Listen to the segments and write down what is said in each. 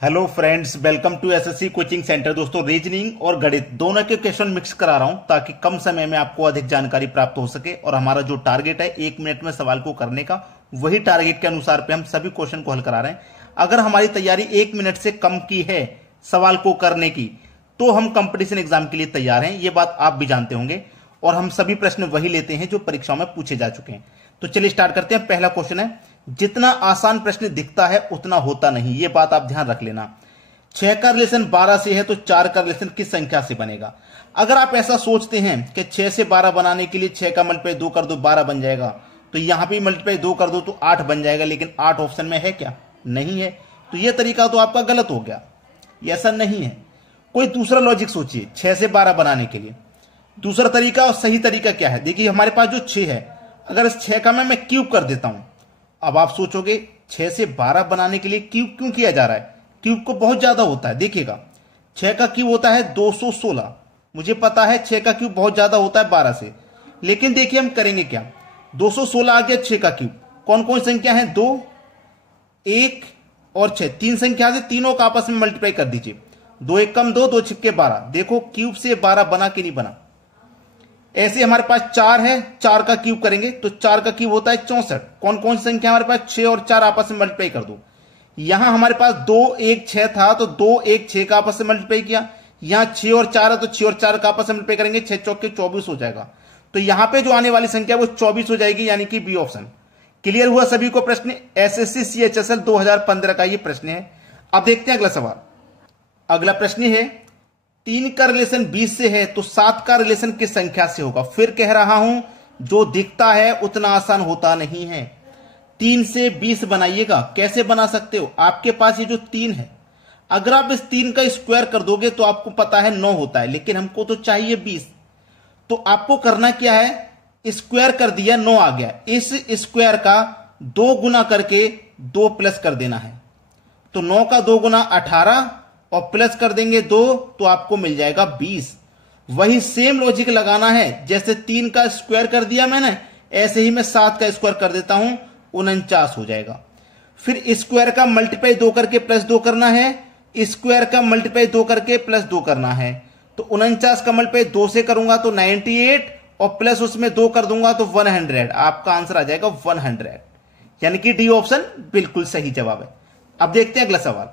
Hello friends, welcome to SSC coaching centre. दोस्तों, reasoning और गणित दोनों के क्वेश्चन मिक्स करा रहा हूं ताकि कम समय में आपको अधिक जानकारी प्राप्त हो सके। और हमारा जो टारगेट है 1 मिनट में सवाल को करने का, वही टारगेट के अनुसार पे हम सभी क्वेश्चन को हल करा रहे हैं। अगर हमारी तैयारी 1 मिनट से कम की है सवाल को करने की, तो हम कंपटीशन एग्जाम के लिए तैयार हैं। ये बात आप भी जानते होंगे। और हम सभी प्रश्न वही लेते हैं जो परीक्षाओं में पूछे जा चुके हैं। तो चलिए स्टार्ट करते हैं। पहला क्वेश्चन है, जितना आसान प्रश्न दिखता है उतना होता नहीं। ये बात आप ध्यान रख लेना। 6 का रिलेशन 12 से है तो 4 का रिलेशन किस संख्या से बनेगा? अगर आप ऐसा सोचते हैं कि 6 से 12 बनाने के लिए 6 का मल्टीप्लाई 2 कर दो 12 बन जाएगा, तो यहां भी मल्टीप्लाई 2 कर दो तो 8 बन जाएगा। लेकिन 8 ऑप्शन में है क्या? नहीं है। तो यह तरीका तो आपका गलत हो गया। ये ऐसा नहीं है। कोई दूसरा लॉजिक सोचिए 6 से 12 बनाने के लिए। दूसरा तरीका और सही तरीका क्या है? देखिए, हमारे पास जो 6 है, अगर इस 6 का मैं क्यूब कर देता हूं। अब आप सोचोगे 6 से 12 बनाने के लिए क्यूब क्यों किया जा रहा है? क्यूब को बहुत ज्यादा होता है। देखिएगा, 6 का क्यूब होता है 216। मुझे पता है 6 का क्यूब बहुत ज्यादा होता है 12 से। लेकिन देखिए हम करेंगे क्या। 216 आ गया 6 का क्यूब। कौन कौन संख्या है? 2, 1 और 6, 3 संख्या से तीनों का आपस में मल्टीप्लाई कर दीजिए। 2 1 कम 2, 2 छिक्के 12। देखो क्यूब से 12 बना कि नहीं बना। ऐसे हमारे पास 4 है, 4 का क्यूब करेंगे तो 4 का क्यूब होता है 64। कौन कौन सी संख्या हमारे पास? 6 और 4 आपस में मल्टीप्लाई कर दो। यहां हमारे पास 2 1 6 था तो 2 1 6 का आपस में मल्टीप्लाई किया। यहां 6 और 4 है तो 6 और 4 का आपस में मल्टीप्लाई करेंगे, 6 चौके 24 हो जाएगा। तो यहां पे जो आने वाली संख्या वो 24 हो जाएगी, यानी कि बी ऑप्शन। क्लियर हुआ सभी को? प्रश्न एसएससी सीएचएसएल 2015 का ये प्रश्न है। अब देखते हैं अगला सवाल। अगला प्रश्न है, 3 का रिलेशन 20 से है तो 7 का रिलेशन किस संख्या से होगा? फिर कह रहा हूं, जो दिखता है उतना आसान होता नहीं है। 3 से 20 बनाइएगा। कैसे बना सकते हो? आपके पास ये जो 3 है, अगर आप इस 3 का स्क्वायर कर दोगे तो आपको पता है 9 होता है, लेकिन हमको तो चाहिए 20। तो आपको करना क्या है? स्क्वायर कर दिया, 9 आ गया। इस स्क्वायर का 2 गुना करके 2 प्लस कर देना है। तो 9 का 2 गुना 18 और प्लस कर देंगे 2 तो आपको मिल जाएगा 20। वही सेम लॉजिक लगाना है। जैसे 3 का स्क्वायर कर दिया मैंने, ऐसे ही मैं 7 का स्क्वायर कर देता हूं, 49 हो जाएगा। फिर स्क्वायर का मल्टीप्लाई 2 करके प्लस 2 करना है, स्क्वायर का मल्टीप्लाई 2 करके प्लस 2 करना है। तो 49 का मल्टीप्लाई 2 से करूंगा तो 98 और प्लस उसमें 2 कर दूंगा तो 100। आपका आंसर आ जाएगा 100, यानी कि डी ऑप्शन बिल्कुल सही जवाब है। अब देखते हैं अगला सवाल।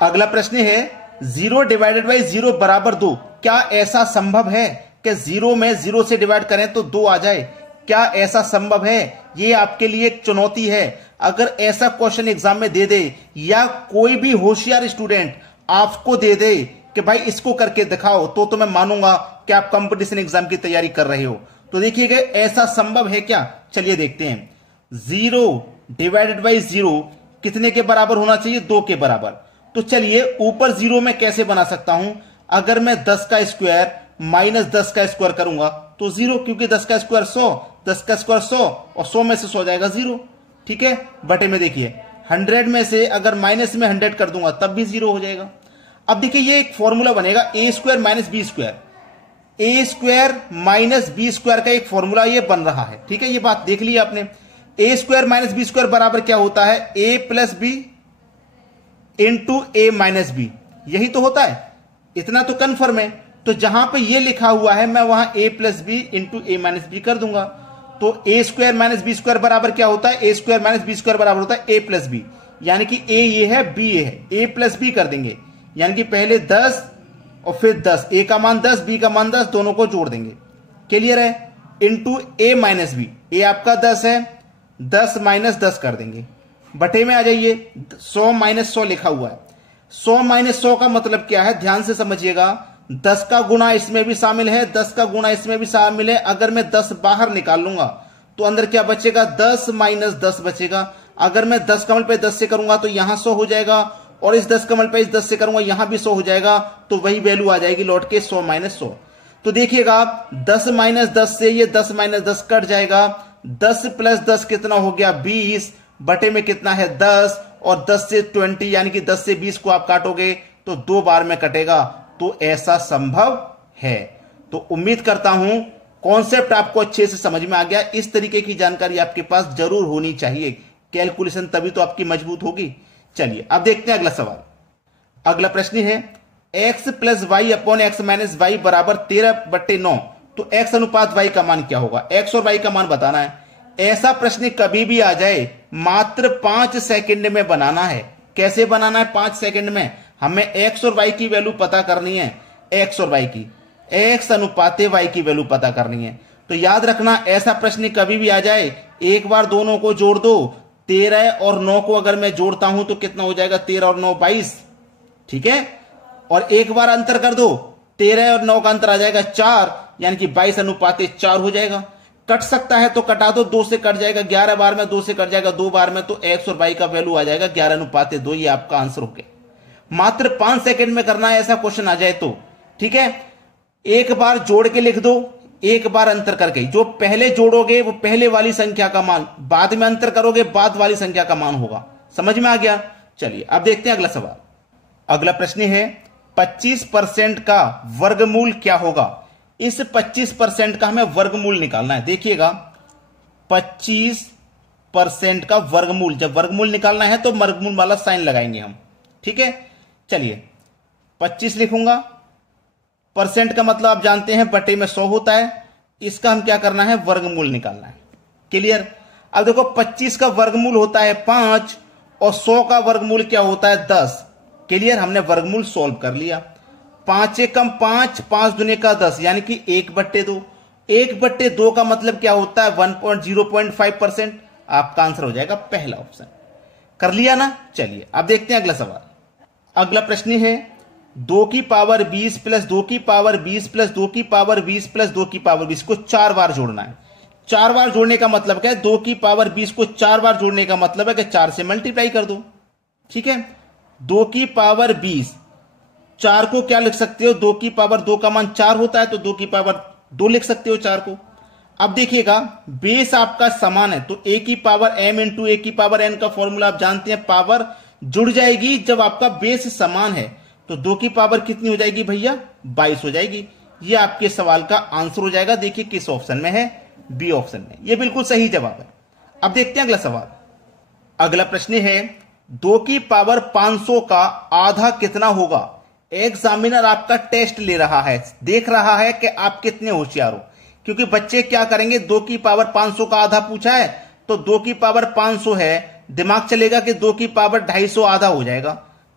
अगला प्रश्न है, 0 डिवाइडेड बाई 0 बराबर 2। क्या ऐसा संभव है कि 0 में 0 से डिवाइड करें तो 2 आ जाए? क्या ऐसा संभव है? ये आपके लिए एक चुनौती है। अगर ऐसा क्वेश्चन एग्जाम में दे दे, या कोई भी होशियार स्टूडेंट आपको दे दे कि भाई इसको करके दिखाओ, तो मैं मानूंगा कि आप कंपटीशन एग्जाम की तैयारी कर रहे हो। तो देखिएगा, ऐसा संभव है क्या? चलिए देखते हैं। 0 डिवाइडेड बाई 0 कितने के बराबर होना चाहिए? 2 के बराबर। तो चलिए, ऊपर 0 में कैसे बना सकता हूं? अगर मैं 10 का स्क्वायर माइनस 10 का स्क्वायर करूंगा तो 0, क्योंकि 10 का स्क्वायर 100, 10 का स्क्वायर 100 और 100 में से 100 जाएगा 0। ठीक है, बटे में देखिए 100 में से अगर माइनस में 100 कर दूंगा तब भी 0 हो जाएगा। अब देखिए, ये एक फॉर्मूला बनेगा, ए स्क्वायर माइनस बी स्क्वायर। ए स्क्वायर माइनस बी स्क्वायर का एक फॉर्मूला ये बन रहा है। ठीक है, ये बात देख ली आपने। ए स्क्वायर माइनस बी स्क्वायर बराबर क्या होता है? ए प्लस बी इंटू ए माइनस बी। यही तो होता है, इतना तो कन्फर्म है। तो जहां पे ये लिखा हुआ है मैं वहां ए प्लस बी इंटू ए माइनस बी कर दूंगा। तो ए स्क्वायर माइनस बी स्क्वायर बराबर क्या होता है? ए स्क्वायर माइनस बी स्क्वायर बराबर होता है ए प्लस बी, यानी कि ए ये है, बी ये है। ए प्लस बी कर देंगे, यानी कि पहले 10 और फिर 10, ए का मान 10, बी का मान 10, दोनों को जोड़ देंगे। क्लियर है? इंटू ए माइनस बी। ए आपका 10 है, 10 माइनस 10 कर देंगे। बटे में आ जाइए, 100 माइनस 100 लिखा हुआ है। 100 माइनस 100 का मतलब क्या है? ध्यान से समझिएगा। 10 का गुणा इसमें भी शामिल है, 10 का गुणा इसमें भी शामिल है। अगर मैं 10 बाहर निकाल लूंगा तो अंदर क्या बचेगा? 10 माइनस 10 बचेगा। अगर मैं 10 का मल्टीप्लाई 10 से करूंगा तो यहां 100 हो जाएगा, और इस 10 का मल्टीप्लाई 10 से करूंगा यहां भी 100 हो जाएगा। तो वही वैल्यू आ जाएगी लौट के 100 माइनस 100। तो देखिएगा, 10 माइनस 10 से ये 10 माइनस 10 कट जाएगा। 10 प्लस 10 कितना हो गया? 20। बटे में कितना है? 10, और 10 से 20 यानी कि 10 से 20 को आप काटोगे तो 2 बार में कटेगा। तो ऐसा संभव है। तो उम्मीद करता हूं कॉन्सेप्ट आपको अच्छे से समझ में आ गया। इस तरीके की जानकारी आपके पास जरूर होनी चाहिए। कैलकुलेशन तभी तो आपकी मजबूत होगी। चलिए अब देखते हैं अगला सवाल। अगला प्रश्न है x plus y upon x minus y बराबर 13/9, तो x अनुपात y का मान क्या होगा? x और y का मान बताना है। ऐसा प्रश्न कभी भी आ जाए मात्र 5 सेकंड में बनाना है। कैसे बनाना है? 5 सेकंड में हमें x और y की वैल्यू पता करनी है, x और y की, x अनुपात y की वैल्यू पता करनी है। तो याद रखना, ऐसा प्रश्न कभी भी आ जाए, एक बार दोनों को जोड़ दो, 13 और 9 को अगर मैं जोड़ता हूं तो कितना हो जाएगा? 13 और 9 22, ठीक है। और एक बार अंतर कर दो, 13 और 9 का अंतर आ जाएगा 4, यानी कि 22 अनुपात 4 हो जाएगा। कट सकता है तो कटा दो, 2 से कट जाएगा, 11 बार में 2 से कट जाएगा 2 बार में, तो x और y का वैल्यू आ जाएगा 11 अनुपात 2। ये आपका आंसर हो गया। मात्र 5 सेकंड में करना है ऐसा क्वेश्चन आ जाए तो, ठीक है। एक बार जोड़ के लिख दो, एक बार अंतर करके। जो पहले जोड़ोगे वो पहले वाली संख्या का मान, बाद में अंतर करोगे बाद वाली संख्या का मान होगा। समझ में आ गया? चलिए अब देखते हैं अगला सवाल। अगला प्रश्न है 25% का वर्गमूल क्या होगा? इस 25% का हमें वर्गमूल निकालना है। देखिएगा 25% का वर्गमूल, जब वर्गमूल निकालना है तो वर्गमूल वाला साइन लगाएंगे हम, ठीक है। चलिए 25 लिखूंगा, परसेंट का मतलब आप जानते हैं बटे में 100 होता है। इसका हम क्या करना है? वर्गमूल निकालना है। क्लियर? अब देखो 25 का वर्गमूल होता है 5 और 100 का वर्गमूल क्या होता है? 10। क्लियर? हमने वर्गमूल सॉल्व कर लिया। 5 एकम 5, 5 दूने का 10, यानी कि 1/2। 1/2 का मतलब क्या होता है? 0.5%। आपका आंसर हो जाएगा पहला ऑप्शन। कर लिया ना? चलिए अब देखते हैं अगला सवाल। अगला प्रश्न है 2 की पावर 20 प्लस 2 की पावर 20 प्लस 2 की पावर 20 प्लस 2 की पावर 20 को 4 बार जोड़ना है। 4 बार जोड़ने का मतलब क्या है? 2 की पावर 20 को 4 बार जोड़ने का मतलब है कि 4 से मल्टीप्लाई कर दो, ठीक है। 2 की पावर 20, 4 को क्या लिख सकते हो? 2 की पावर 2 का मान 4 होता है, तो 2 की पावर 2 लिख सकते हो 4 को। अब देखिएगा बेस आपका समान है, तो a की पावर m इंटू a की पावर n का फॉर्मूला आप जानते हैं, पावर जुड़ जाएगी जब आपका बेस समान है। तो 2 की पावर कितनी हो जाएगी भैया? 22 हो जाएगी। ये आपके सवाल का आंसर हो जाएगा। देखिए किस ऑप्शन में है? बी ऑप्शन में। ये बिल्कुल सही जवाब है। अब देखते हैं अगला सवाल। अगला प्रश्न है 2 की पावर 500 का आधा कितना होगा? एग्जामिनर आपका टेस्ट ले रहा है, देख रहा है कि आप कितने होशियार हो। क्योंकि बच्चे क्या करेंगे, 2 की पावर 500 का आधा पूछा है तो 2 की पावर 500 है, दिमाग चलेगा कि 2 की पावर 250 आधा हो जाएगा।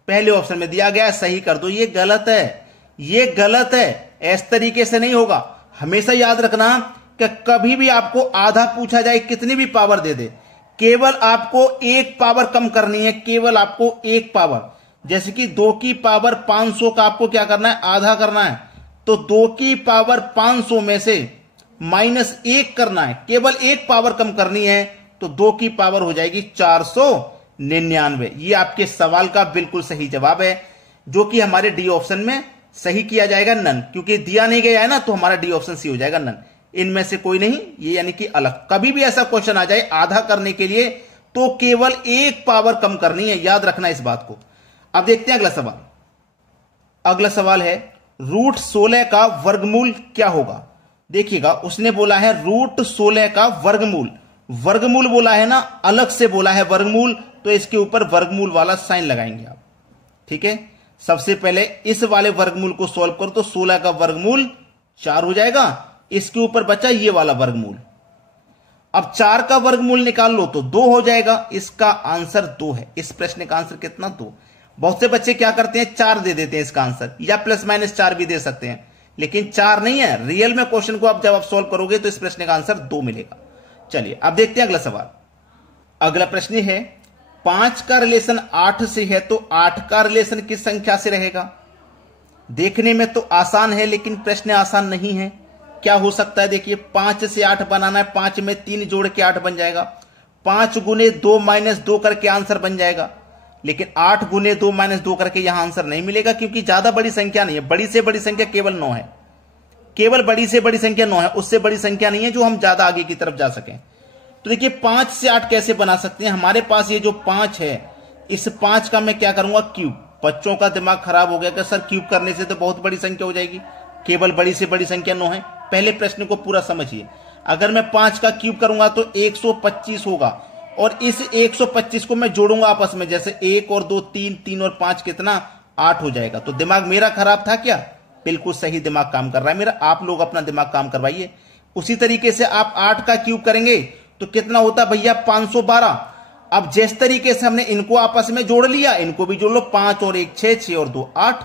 पहले ऑप्शन में दिया गया है, सही कर दो। ये गलत है, ये गलत है। इस तरीके से नहीं होगा। हमेशा याद रखना कि कभी भी आपको आधा पूछा जाए, कितनी भी पावर दे दे, केवल आपको एक पावर कम करनी है, केवल आपको एक पावर। जैसे कि 2 की पावर 500 का आपको क्या करना है? आधा करना है। तो 2 की पावर 500 में से -1 करना है, केवल एक पावर कम करनी है, तो 2 की पावर हो जाएगी 499। ये आपके सवाल का बिल्कुल सही जवाब है, जो कि हमारे डी ऑप्शन में सही किया जाएगा, नन। क्योंकि दिया नहीं गया है ना, तो हमारा डी ऑप्शन सी हो जाएगा, नन। इनमें से कोई नहीं, ये यानी कि अलग। कभी भी ऐसा क्वेश्चन आ जाए आधा करने के लिए तो केवल एक पावर कम करनी है, याद रखना इस बात को। अब देखते हैं अगला सवाल। अगला सवाल है √16 का वर्गमूल क्या होगा? देखिएगा उसने बोला है √16 का वर्गमूल। वर्गमूल बोला है ना, अलग से बोला है वर्गमूल, तो इसके ऊपर वर्गमूल वाला साइन लगाएंगे आप, ठीक है। सबसे पहले इस वाले वर्गमूल को सॉल्व करो तो 16 का वर्गमूल 4 हो जाएगा। इसके ऊपर बचा ये वाला वर्गमूल। अब 4 का वर्गमूल निकाल लो तो 2 हो जाएगा। इसका आंसर 2 है। इस प्रश्न का आंसर कितना? 2। बहुत से बच्चे क्या करते हैं, 4 दे देते हैं इसका आंसर, या ±4 भी दे सकते हैं, लेकिन 4 नहीं है। रियल में क्वेश्चन को आप जब आप सॉल्व करोगे तो इस प्रश्न का आंसर 2 मिलेगा। चलिए अब देखते हैं अगला सवाल। अगला प्रश्न है 5 का रिलेशन 8 से है, तो 8 का रिलेशन किस संख्या से रहेगा? देखने में तो आसान है, लेकिन प्रश्न आसान नहीं है। क्या हो सकता है? देखिए 5 से 8 बनाना है, 5 में 3 जोड़ के 8 बन जाएगा। 5 गुने 2 - 2 करके आंसर बन जाएगा, लेकिन 8 गुने 2 - 2 करके यहां आंसर नहीं मिलेगा, क्योंकि ज्यादा बड़ी संख्या नहीं है। बड़ी से बड़ी संख्या केवल 9 है, केवल बड़ी से बड़ी संख्या 9 है, उससे बड़ी संख्या नहीं है जो हम ज्यादा आगे की तरफ जा सकें। तो देखिए 5 से 8 कैसे बना सकते हैं? हमारे पास ये जो 5 है, इस 5 का मैं क्या करूंगा? क्यूब। बच्चों का दिमाग खराब हो गया कि सर क्यूब करने से तो बहुत बड़ी संख्या हो जाएगी, केवल बड़ी से बड़ी संख्या 9 है। पहले प्रश्न को पूरा समझिए। अगर मैं 5 का क्यूब करूंगा तो 125 होगा, और इस 125 को मैं जोड़ूंगा आपस में, जैसे 1 और 2 3, 3 और 5 कितना? 8 हो जाएगा। तो दिमाग मेरा खराब था क्या? बिल्कुल सही दिमाग काम कर रहा है मेरा। आप लोग अपना दिमाग काम करवाइए। उसी तरीके से आप 8 का क्यूब करेंगे तो कितना होता है भैया? 512। अब जिस तरीके से हमने इनको आपस में जोड़ लिया, इनको भी जोड़ लो। 5 और 1 6, 6 और 2 8।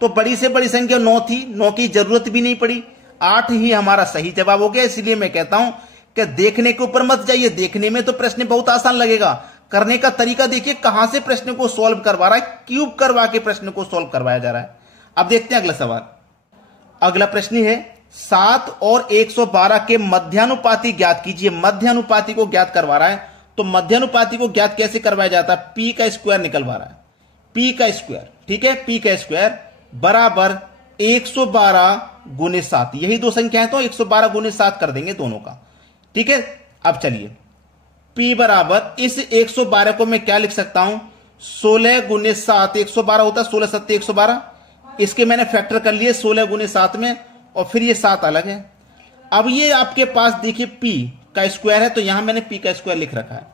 तो बड़ी से बड़ी संख्या 9 थी, 9 की जरूरत भी नहीं पड़ी। 8 ही हमारा सही जवाब हो गया। इसलिए मैं कहता हूं कि देखने के ऊपर मत जाइए। देखने में तो प्रश्न बहुत आसान लगेगा, करने का तरीका देखिए कहां से प्रश्न को सॉल्व करवा रहा है। क्यूब करवा के प्रश्न को सॉल्व करवाया जा रहा है। अब देखते हैं अगला सवाल। अगला प्रश्न है 7 और 112 के मध्यानुपाती ज्ञात कीजिए। मध्यानुपाती को ज्ञात करवा रहा है। तो मध्यानुपाती को ज्ञात कैसे करवाया जाता है? पी का स्क्वायर निकलवा रहा है। पी का स्क्वायर, ठीक है, पी का स्क्वायर बराबर 112 गुने 7। यही दो संख्या है तो 112 गुने 7 कर देंगे दोनों का, ठीक है। अब चलिए P बराबर इस 112 को मैं क्या लिख सकता हूं? 16 गुने 7। 112 होता है 16 7 112। इसके मैंने फैक्टर कर लिए 16 गुने 7 में, और फिर ये 7 अलग है। अब ये आपके पास देखिए P का स्क्वायर है तो यहां मैंने P का स्क्वायर लिख रखा है।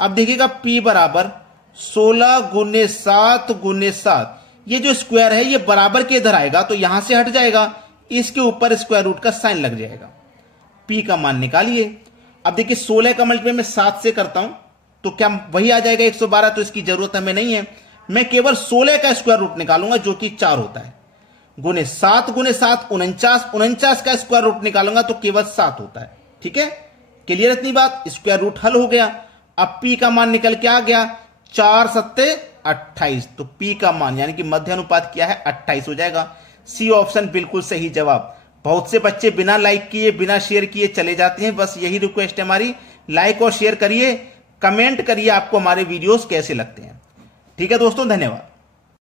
अब देखिएगा P बराबर 16 गुने 7 गुने 7। ये जो स्क्वायर है ये बराबर के इधर आएगा तो यहां से हट जाएगा, इसके ऊपर स्क्वायर रूट का साइन लग जाएगा। P का मान निकालिए। अब देखिए 16 का मल्टीप्लाई मैं 7 से करता हूं तो क्या वही आ जाएगा 112? तो इसकी जरूरत हमें नहीं है। मैं केवल 16 का स्क्वायर रूट निकालूंगा जो कि 4 होता है। गुने 7 49, 49 का स्क्वायर रूट निकालूंगा तो केवल 7 होता है, ठीक है। क्लियर इतनी बात? स्क्वायर रूट हल हो गया। अब P का मान निकल के आ गया 4 7 28। तो P का मान यानी कि मध्यानुपात क्या है? 28 हो जाएगा। सी ऑप्शन बिल्कुल सही जवाब। बहुत से बच्चे बिना लाइक किए बिना शेयर किए चले जाते हैं। बस यही रिक्वेस्ट है हमारी, लाइक और शेयर करिए, कमेंट करिए आपको हमारे वीडियोस कैसे लगते हैं। ठीक है दोस्तों, धन्यवाद।